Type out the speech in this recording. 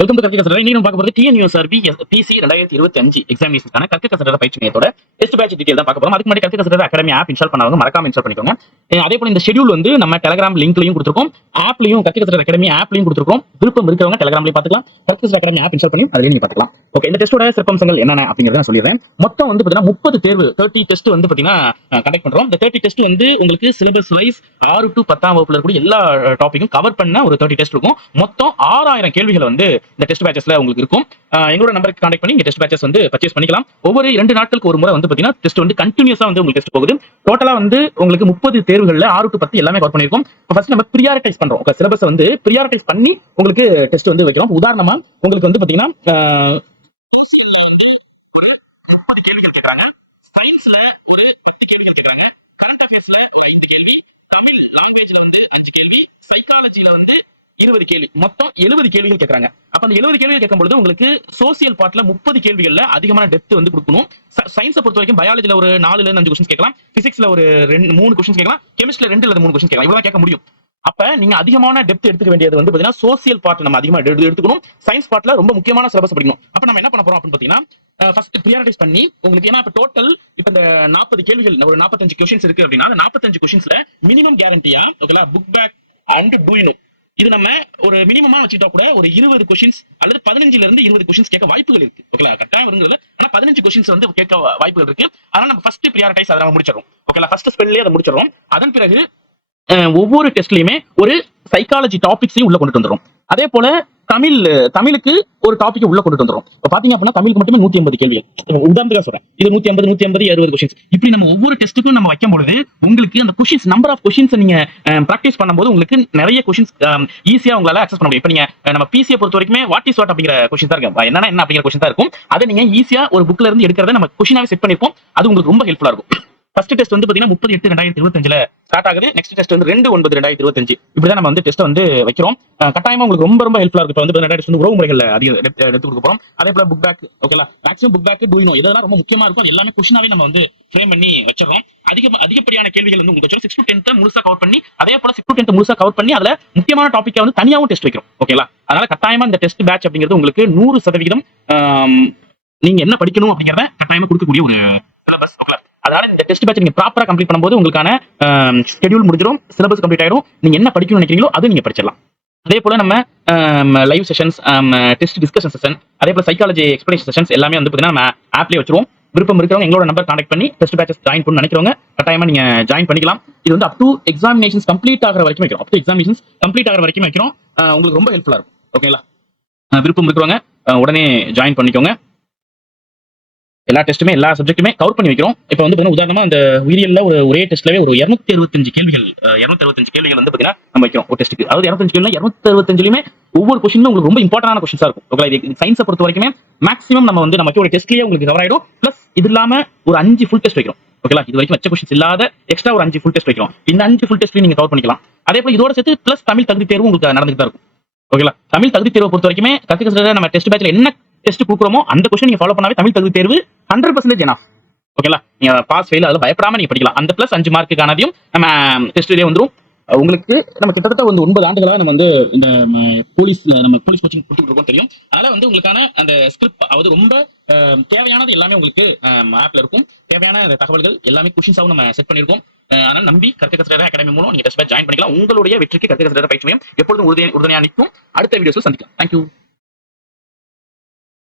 Welcome to கற்க கசடர. இன்னைக்கு நம்ம பார்க்க போறது டிஎன்யூஎஸ்ஆர்பி பிசி 2025 எக்ஸாமினேஷனுக்கான கற்க கசடர பயிற்சி மையத்தோட டெஸ்ட் பேட்ச் டீடைல் தான் பார்க்க போறோம். அதுக்கு முன்னாடி கற்க கசடர அகாடமி ஆப் இன்ஸ்டால் பண்ணாதவங்க மறக்காம இன்ஸ்டால் பண்ணிக்கோங்க. அதே போல இந்த ஷெட்யூல் வந்து நம்ம டெலிகிராம் லிங்க்லயும் கொடுத்துருக்கோம், ஆப்லயும் கற்க கசடர அகாடமி ஆப்லயும் கொடுத்துருக்கோம். விருப்பம் இருக்கிறவங்க டெலிகிராம்லயும் பார்த்துக்கலாம், கற்க கசடர அகாடமி ஆப் இன்ஸ்டால் பண்ணி அதுலயும் நீங்க பார்த்துக்கலாம். ஓகே, இந்த டெஸ்டோட சிறப்பம்சங்கள் என்னென்ன அப்படிங்கறத நான் சொல்லிடுறேன். மொத்தம் வந்து பாத்தீங்கன்னா 30 தேர்வு 30 டெஸ்ட் வந்து பாத்தீங்கன்னா கண்டக்ட் பண்றோம். இந்த 30 டெஸ்ட் வந்து உங்களுக்கு சிலபஸ் வைஸ் 6 to 10ஆம் வகுப்புல இருக்கக்கூடிய எல்லா டாபிக்கும் கவர் பண்ண ஒரு 30 டெஸ்ட் இருக்கும். மொத்தம் 6000 கேள்விகள் வந்து இந்த டெஸ்ட் பேட்சஸ்ல உங்களுக்கு இருக்கும். எங்களோட நம்பருக்கு கான்டாக்ட் பண்ணி டெஸ்ட் பேட்சஸ் வந்து பர்ச்சேஸ் பண்ணிக்கலாம். ஒவ்வொரு 2 நாட்களுக்கு ஒரு முறை வந்து பாத்தீங்கன்னா டெஸ்ட் வந்து கண்டினியூஸா வந்து உங்களுக்கு டெஸ்ட் போகுது. டோட்டலா வந்து உங்களுக்கு 30 தேர்வுகள்ல 6 to 10 எல்லாமே கவர் பண்ணிருக்கோம். ஃபர்ஸ்ட் நம்ம பிரியாரிட்டைஸ் பண்றோம். சிலபஸ் வந்து பிரியாரிட்டைஸ் பண்ணி உங்களுக்கு டெஸ்ட் வந்து வைக்கிறோம். உதாரணமா உங்களுக்கு வந்து பாத்தீங்கன்னா சயின்ஸ்ல ஒரு 10 கேள்விகள் கேக்குறாங்க, கரண்ட் அஃபேர்ஸ்ல 5 கேள்வி, தமிழ் லாங்குவேஜ்ல இருந்து 5 கேள்வி, சைக்காலஜில வந்து 20 கேள்வி, மொத்தம் 70 கேள்விகள் கேக்குறாங்க. அப்ப அந்த 70 கேள்விகள் கேட்கும்போது உங்களுக்கு சோசியல் பார்ட்ல 30 கேள்விகள்ல அதிகமான டெப்த் வந்து கொடுக்கணும். சயின்ஸை பொறுத்த வரைக்கும் பயாலஜில ஒரு 4 ல 5 கொஸ்டின்ஸ் கேட்கலாம், பிசிக்ஸ்ல ஒரு 3 கொஸ்டின்ஸ் கேட்கலாம், கெமிஸ்ட்ரில 2 அல்லது 3 கொஸ்டின்ஸ் கேட்கலாம். இவ்வளவு கேட்க முடியும். அப்ப நீங்க அதிகமான டெப்த் எடுத்துக்க வேண்டியது வந்து பாத்தீங்கன்னா சோசியல் பார்ட் நம்ம அதிகமா எடுத்துக்கணும். சயின்ஸ் பார்ட்ல ரொம்ப முக்கியமான சிலபஸ் படிக்கணும். அப்ப நம்ம என்ன பண்ண போறோம் அப்படின்னு பாத்தீங்கன்னா ஃபர்ஸ்ட் பிரியாரிட்டைஸ் பண்ணி உங்களுக்கு ஏன்னா இப்ப டோட்டல் இப்ப இந்த 40 கேள்விகள் ஒரு 45 கொஸ்டின்ஸ் இருக்கு அப்படின்னா அந்த 45 கொஸ்டின்ஸ்ல மினிமம் கேரண்டியா ஓகேலா book back and do you know இது நம்ம ஒரு மினிமமா வச்சுட்டா கூட ஒரு 20 கொஸ்டின்ஸ் அல்லது 15ல இருந்து 20 கொஸ்டின்ஸ் கேட்க வாய்ப்புகள் இருக்கு. ஓகேலா, கட்டாயம் வருங்கிறது ஆனா 15 கொஸ்டின்ஸ் வந்து கேட்க வாய்ப்புகள் இருக்கு. அதனால நம்ம ஃபர்ஸ்ட் பிரியாரிட்டைஸ் அதை நம்ம முடிச்சிடறோம். ஓகேலா, ஃபர்ஸ்ட் ஸ்பெல்லே அதை முடிச்சிடறோம். அதன் பிறகு ஒவ்வொரு டெஸ்ட்லயுமே ஒரு சைக்காலஜி டாபிக்ஸையும் உள்ள கொண்டு வந்துடும். அதே போல தமிழுக்கு ஒரு டாபிக் உள்ள கொண்டு வந்துடும். இப்ப பாத்தீங்க அப்படின்னா தமிழுக்கு மட்டுமே 150 கேள்விகள் உதாரணத்துக்கு சொல்றேன். இது 150 60 கொஸ்டின்ஸ் இப்படி நம்ம ஒவ்வொரு டெஸ்ட்டுக்கும் நம்ம வைக்கும் பொழுது உங்களுக்கு அந்த கொஸ்டின்ஸ் நம்பர் ஆஃப் கொஸ்டின்ஸ் நீங்க பிராக்டிஸ் பண்ணும்போது உங்களுக்கு நிறைய கொஸ்டின்ஸ் ஈஸியா உங்களால அக்சஸ் பண்ண முடியும். இப்ப நீங்க நம்ம பிசியை பொறுத்த வரைக்குமே வாட் இஸ் வாட் அப்படிங்கிற கொஸ்டின் தான் இருக்கு, என்ன அப்படிங்கிற கொஸ்டின் தான் இருக்கும். அதை நீங்க ஈஸியா ஒரு புக்ல இருந்து எடுக்கிறத நம்ம கொஸ்டினாவே செட் பண்ணிருப்போம். அது உங்களுக்கு ரொம்ப ஹெல்ப்ஃபுல்லா இருக்கும். ஃபர்ஸ்ட் டெஸ்ட் வந்து பாத்தீங்கன்னா 30/8/2025 ஸ்டார்ட் ஆகுது. நெக்ஸ்ட் டெஸ்ட் வந்து 2/9/2025 இப்படிதான் நம்ம வந்து டெஸ்ட் வந்து வைக்கிறோம். கட்டாயமா உங்களுக்கு ரொம்ப ரொம்ப ஹெல்ப்ஃபுல்லா இருக்கும். இப்ப வந்து டெஸ்ட் வந்து உறவு முறைகள் அதிக எடுத்து கொடுக்க போறோம். அதே போல புக் பேக் ஓகேலா, maximum book back do you know இதெல்லாம் ரொம்ப முக்கியமா இருக்கும். எல்லாமே கொஸ்டினாவே நம்ம வந்து ஃப்ரேம் பண்ணி வச்சிடறோம். அதிகப்படியான கேள்விகள் வந்து உங்களுக்கு 6 to 10 முழுசா கவர் பண்ணி அதே போல 6 to 10 முழுசா கவர் பண்ணி அதுல முக்கியமான டாபிக்கை வந்து தனியாவும் டெஸ்ட் வைக்கிறோம். ஓகேலா, அதனால கட்டாயமா இந்த டெஸ்ட் பேட்ச் அப்படிங்கிறது உங்களுக்கு 100% நீங்க என்ன படிக்கணும் அப்படிங்கறத கட்டாயமா கொடுக்கக்கூடிய ஒரு சிலபஸ். அதனால இந்த டெஸ்ட் பேட்ச் நீங்க ப்ராப்பரா கம்ப்ளீட் பண்ணும்போது உங்களுக்கான ஷெட்யூல் முடிஞ்சிடும், சிலபஸ் கம்ப்ளீட் ஆயிடும். நீங்க என்ன படிக்கணும்னு நினைக்கிறீங்களோ அது நீங்க படிச்சிடலாம். அதே போல நம்ம live sessions, test discussion session, அதே போல சைக்காலஜி எக்ஸ்பிளேஷன் செஷன்ஸ் எல்லாமே வந்து பாத்தீங்கன்னா நம்ம ஆப்லயே வச்சிருவோம். விருப்பம் இருக்கிறவங்க எங்களோட நம்பர் கான்டாக்ட் பண்ணி டெஸ்ட் பேட்சஸ் ஜாயின் பண்ணி நினைக்கிறவங்க கட்டாயமா நீங்க ஜாயின் பண்ணிக்கலாம். இது வந்து அப் டு எக்ஸாமினேஷன்ஸ் கம்ப்ளீட் ஆகிற வரைக்கும் வைக்கிறோம். அப் டு எக்ஸாமினேஷன்ஸ் கம்ப்ளீட் ஆகிற வரைக்கும் வைக்கிறோம். உங்களுக்கு ரொம்ப ஹெல்ப்ஃபுல்லா இருக்கும். ஓகேங்களா, விருப்பம் இருக்கிறவங்க உடனே ஜாயின் பண்ணிக்கோங்க. எல்லா டெஸ்ட்டுமே எல்லா சப்ஜெக்ட்டுமே கவர் பண்ணி வைக்கிறோம். இப்போ வந்து பாத்தீங்கன்னா உதாரணமா அந்த உயிரியல்ல ஒரே டெஸ்ட்லவே ஒரு 265 கேள்விகள் வந்து பாத்தீங்கன்னா நம்ம வைக்கிறோம் ஒரு டெஸ்ட்டுக்கு. அதாவது 265 கேள்வி 265லயுமே ஒவ்வொரு கொஸ்டினும் உங்களுக்கு ரொம்ப இம்பார்ட்டன்டான கொஸ்டின்ஸா இருக்கும். ஓகே, இது சயின்ஸை பொறுத்த வரைக்குமே மேக்ஸிமம் நம்ம வந்து நமக்கு ஒரு டெஸ்ட்லயே உங்களுக்கு கவர் ஆயிடும். பிளஸ் இது இல்லாம ஒரு 5 ஃபுல் டெஸ்ட் வைக்கிறோம். ஓகேலா, இது வரைக்கும் வச்ச கொஸ்டின்ஸ் இல்லாத எக்ஸ்ட்ரா ஒரு 5 ஃபுல் டெஸ்ட் வைக்கிறோம். இந்த 5 ஃபுல் டெஸ்ட்லயும் நீங்க கவர் பண்ணிக்கலாம். அதே போல இதோட சேர்த்து பிளஸ் தமிழ் தகுதி தேர்வு உங்களுக்கு நடந்துட்டு தான் இருக்கும். ஓகேலா, தமிழ் தகுதி தேர்வை பொறுத்த வரைக்குமே கத்துக்க நம்ம டெஸ்ட் பேட்ச்ல என்ன டெஸ்ட் கொடுக்குறோமோ அந்த கொஸ்டின் நீங்க ஃபாலோ பண்ணாவே தமிழ் தகுதி தேர்வு 100% எனாஃப். ஓகேலா, நீங்க பாஸ் ஃபெயில் அதெல்லாம் பயப்படாம நீங்க படிக்கலாம். அந்த பிளஸ் 5 மார்க்குக்கானதையும் நம்ம டெஸ்ட்லயே வந்துரும். உங்களுக்கு நம்ம கிட்டத்தட்ட வந்து 9 ஆண்டுகளாக நம்ம வந்து இந்த போலீஸ் கோச்சிங் கொடுத்துட்டு இருக்கோம் தெரியும். அதனால வந்து உங்களுக்கான அந்த ஸ்கிரிப்ட் அதாவது ரொம்ப தேவையானது எல்லாமே உங்களுக்கு ஆப்ல இருக்கும். தேவையான தகவல்கள் எல்லாமே கொஸ்டின்ஸாவும் நம்ம செட் பண்ணிருக்கோம். அதனால நம்பி கற்க கசடர அகாடமி மூலம் நீங்க டெஸ்ட் பேட்ச் ஜாயின் பண்ணிக்கலாம். உங்களுடைய வெற்றிக்கு கற்க கசடர பயிற்சி மையம் எப்பொழுதும் உறுதுணையா நிற்கும். அடுத்த வீடியோஸ்ல சந்திக்கலாம். தேங்க்யூ.